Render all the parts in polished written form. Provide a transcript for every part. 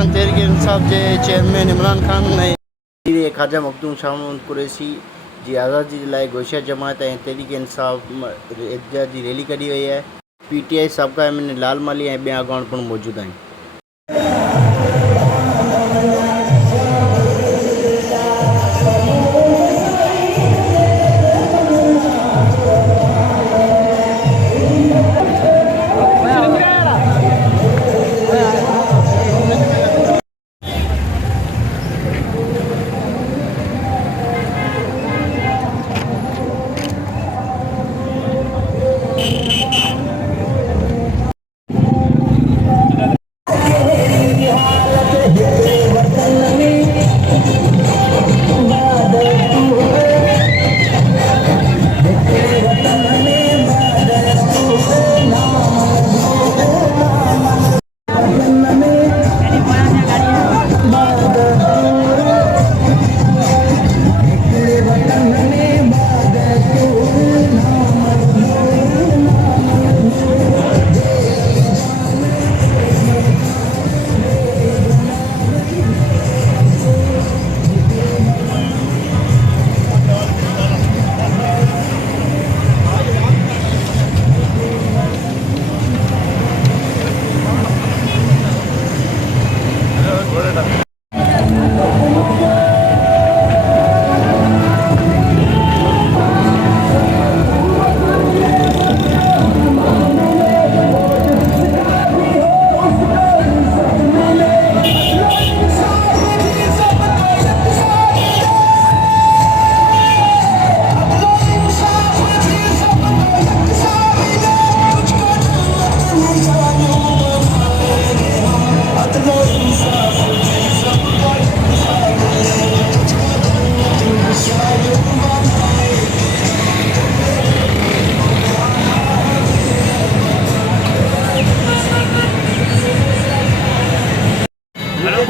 पाकिस्तान तहरीक इंसाफ के चेयरमैन इमरान खान ने ख़वाजा मखदूम शाह महमूद कुरैशी जी आज़ादी जे लाइ गोशिया जमात ऐं तहरीक इंसाफ एहतजाज जी रैली कढी वई आहे। PTI साबिक़ा एमएलए लाल माली ऐं ॿिया अॻवान पिणु मौजूदु आहिनि।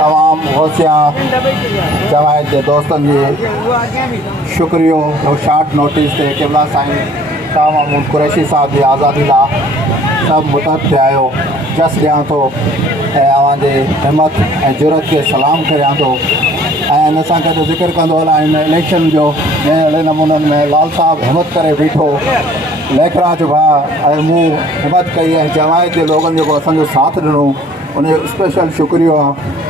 तमाम गौसिया जमायत के दोस्तन जी शुक्रियो और शार्ट नोटिस से किबला साईं शाह महमूद कुरैशी साहब की आज़ादी ला सब मुतहद थे आयो जस ॾियां थो ऐं अवांजे हिम्मत ऐं जुरत के सलाम करियां थो ऐं इन सां गॾु ज़िक्र कंदो हलां इन इलेक्शन जो अहिड़े नमूननि में लाल साहब हिम्मत करे बीठो लेखराज भाउ ऐं मूं हिम्मत कई ऐं जमायत जे लोगनि जेको असांजो साथ ॾिनो उन जो स्पेशल शुक्रियो आहे।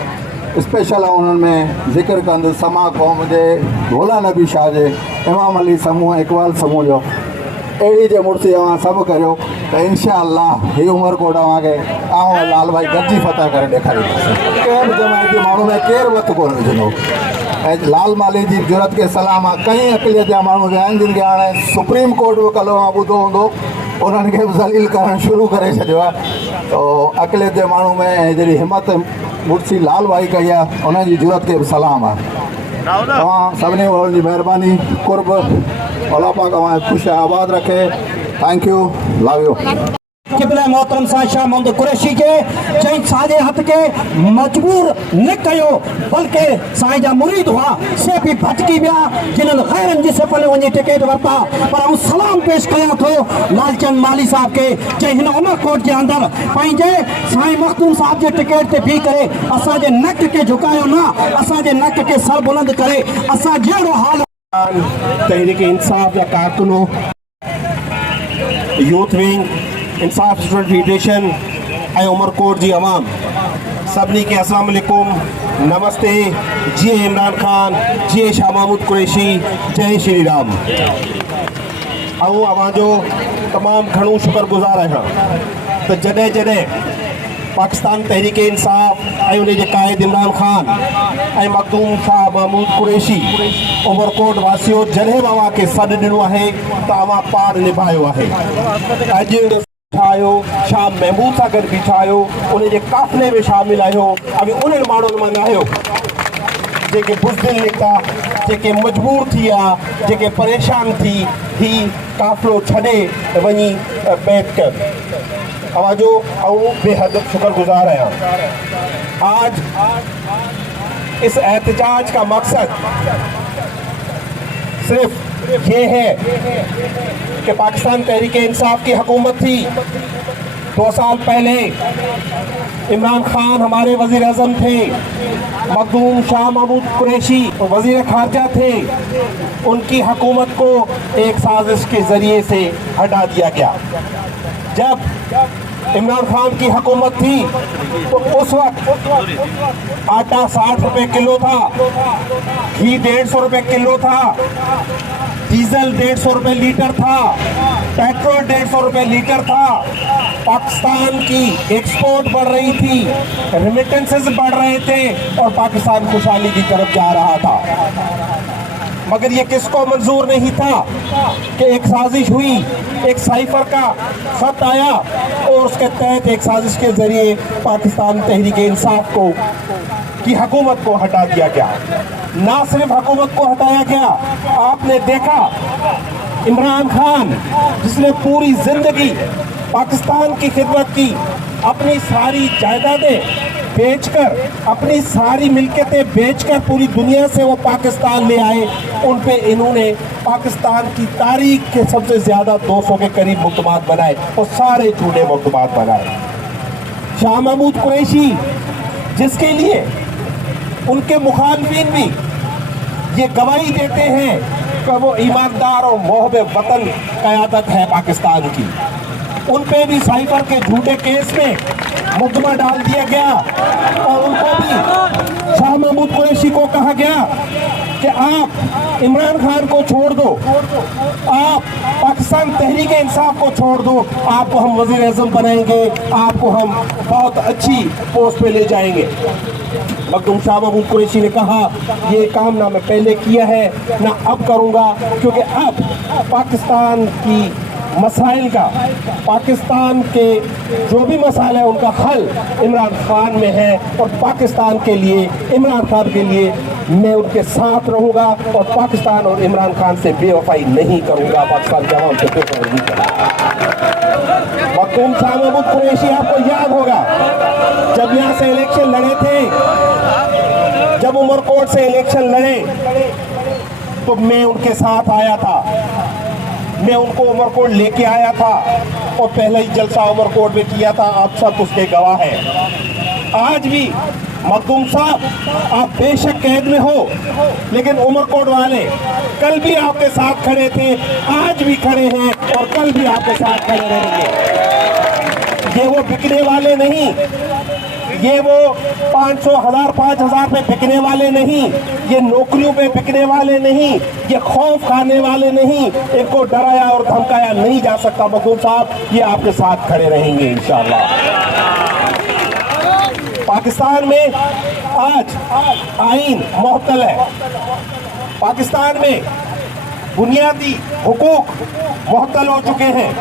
स्पेशल उन्हनि में ज़िक्र कंदुसि समा क़ौम जे भोला नबी शाह जे इमाम अली समूह इकबाल समूह जो अहिड़ी जे मुड़ुसी तव्हां सभु करियो त इंशाअल्लाह हीअ उमिरि को तव्हांखे ऐं लाल भाई गॾिजी फतह करे ॾेखारींदासीं। कंहिं बि जमायती माण्हू में केरु वक़्तु कोन विझंदो ऐं लाल माली जी जुरत खे सलाम आहे। कई अक़लियत जा माण्हू बि आहिनि जिन खे हाणे सुप्रीम कोर्ट बि कल्ह मां ॿुधो हूंदो उन्हनि खे बि ज़लील करणु शुरू करे छॾियो आहे। तो अक़लियत जे माण्हू में ऐं जहिड़ी हिम्मत मुड़सी लाल भाई कई आहे उन्हनि जी जुरत खे बि सलाम आहे। तव्हां सभिनी माण्हुनि जी महिरबानी कुर्ब अल्लाह पाक तव्हांखे ख़ुशि आबाद रखे। Thank you, love you. क़िबला मोहतरम साईं शाह महमूद कुरैशी के चई साजे हथ के मजबूर न कयो बल्कि साईं जा मुरीद हुआ से भी भटकी विया जिन्हनि गैरनि जी सफ़र वञी टिकट वरिता। पर आउं सलाम पेश कयां थो लालचंद माली साहब के चई हिन उमरकोट जे अंदरि पंहिंजे साईं मखदूम साहब जे टिकट ते बीह करे असांजे नक के झुकायो न, असांजे नक के सर बुलंद करे असां जहिड़ो हाल तहरीक इंसाफ जा कारकुनो यूथ विंग इंसाफ स्टूडेंट फेडरेशन ऐं उमरकोट जी अवाम सभिनी खे अस्सलाम वालेकुम, नमस्ते। जी इमरान खान, जी शाह महमूद कुरैशी, जय श्री राम। ऐं अवांजो तमामु घणो शुक्रगुज़ार आहियां त जॾहिं जॾहिं पाकिस्तान तहरीक इंसाफ ऐं उन जे क़ाइद इमरान खान ऐं मखदूम शाह महमूद कुरैशी उमरकोट वासियो जॾहिं अव्हांखे सॾु ॾिनो आहे त अव्हां पार निभायो आहे। अॼु आहियो शाह महमूद सां गॾु बीठा आहियो, उन जे काफ़िले में शामिल आहियो। अभी उन्हनि माण्हुनि मां न आहियो जेके बुज़दिल निकिता, जेके मजबूर थी विया, जेके परेशान थी ही काफ़िलो छॾे वञी बैठ कर आवाज़ो ऐं बेहद शुक्रगुज़ार आहियां। आज इस एहतजाज का मकसद सिर्फ ये है कि पाकिस्तान तहरीक इंसाफ की हुकूमत थी 2 साल पहले इमरान खान हमारे वजीर आजम थे, मखदूम शाह महमूद कुरैशी वजीर खारजा थे, उनकी हुकूमत को एक साजिश के जरिए से हटा दिया गया। जब इमरान खान की हुकूमत थी तो उस वक्त आटा 60 रुपए किलो था, घी 150 रुपए किलो था, डीजल 150 रुपए लीटर था, पेट्रोल 150 रुपए लीटर था। पाकिस्तान की एक्सपोर्ट बढ़ रही थी, रेमिटेंसेस बढ़ रहे थे और पाकिस्तान खुशहाली की तरफ जा रहा था। मगर ये किसको मंजूर नहीं था कि एक साजिश हुई, एक साइफर का खत आया और उसके तहत एक साजिश के जरिए पाकिस्तान तहरीक इंसाफ को की हुकूमत को हटा दिया गया। ना सिर्फ हुकूमत को हटाया गया, आपने देखा इमरान खान जिसने पूरी जिंदगी पाकिस्तान की खिदमत की, अपनी सारी जायदादें बेचकर, अपनी सारी मिल्कियतें बेचकर पूरी दुनिया से वो पाकिस्तान ले आए, उन पे इन्होंने पाकिस्तान की तारीख के सबसे ज्यादा 200 के करीब मुकदमात बनाए और सारे झूठे मुकदमात बनाए। शाह महमूद कुरैशी जिसके लिए उनके मुखालफिन भी ये गवाही देते हैं कि वो ईमानदार और मोहब वतन क़यादत है पाकिस्तान की, उन पे भी साइफर के झूठे केस में मुकदमा डाल दिया गया और उनको भी शाह महमूद कुरैशी को कहा गया कि आप इमरान खान को छोड़ दो, आप पाकिस्तान तहरीक इंसाफ को छोड़ दो, आपको हम वजीर आजम बनाएंगे, आपको हम बहुत अच्छी पोस्ट पे ले जाएंगे। मखदूम शाह महमूद कुरैशी ने कहा ये काम ना मैं पहले किया है ना अब करूंगा, क्योंकि अब पाकिस्तान की मसाइल का, पाकिस्तान के जो भी मसाइल है उनका हल इमरान खान में है और पाकिस्तान के लिए, इमरान खान के लिए मैं उनके साथ रहूंगा और पाकिस्तान और इमरान खान से बेवफाई नहीं करूंगा, पाकिस्तान के अवाम से बेवफाई नहीं करूंगा। मखदूम शाह महमूद कुरैशी आपको याद होगा जब यहाँ से इलेक्शन लड़े थे, जब उमरकोट से इलेक्शन लड़े तो मैं उनके साथ आया था, मैं उनको उमरकोट लेके आया था और पहला ही जलसा उमरकोट में किया था, आप सब उसके गवाह हैं। आज भी मखदूम साहब आप बेशक कैद में हो, लेकिन उमरकोट वाले कल भी आपके साथ खड़े थे, आज भी खड़े हैं और कल भी आपके साथ खड़े रहेंगे। ये वो बिकने वाले नहीं, ये वो 500, 1000, 5000 पे बिकने वाले नहीं, ये नौकरियों पे बिकने वाले नहीं, ये खौफ खाने वाले नहीं, इनको डराया और धमकाया नहीं जा सकता। मखदूम साहब ये आपके साथ खड़े रहेंगे इंशाअल्लाह। पाकिस्तान में आज आईन मुअत्तल है, पाकिस्तान में बुनियादी हुकूक मुअत्तल हो चुके हैं।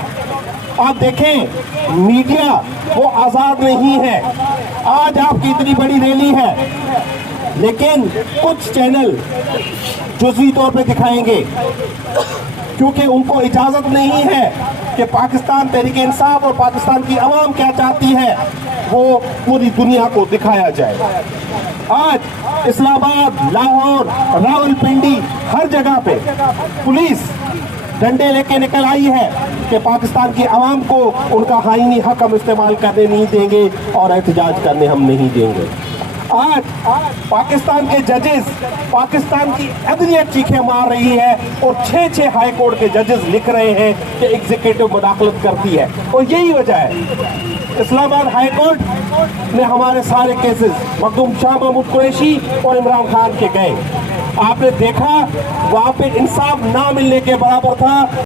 आप देखें मीडिया वो आज़ाद नहीं है। आज आपकी इतनी बड़ी रैली है, लेकिन कुछ चैनल जुज़वी तौर पे दिखाएंगे क्योंकि उनको इजाज़त नहीं है कि पाकिस्तान तहरीक इंसाफ और पाकिस्तान की आवाम क्या चाहती है वो पूरी दुनिया को दिखाया जाए। आज इस्लामाबाद, लाहौर, रावलपिंडी हर जगह पे पुलिस डंडे लेके निकल आई है कि पाकिस्तान की आवाम को उनका आईनी हक हम इस्तेमाल करने नहीं देंगे और एहतजाज करने हम नहीं देंगे। आज पाकिस्तान के जजेस, पाकिस्तान की अदलियत चीखें मार रही है और 6 हाई कोर्ट के जजेस लिख रहे हैं कि एग्जीक्यूटिव मुदाखलत करती है और यही वजह है इस्लामाबाद हाई कोर्ट ने हमारे सारे केसेस मखदूम शाह महमूद कुरैशी और इमरान खान के गए। आपने देखा वहाँ पे इंसाफ ना मिलने के बराबर था।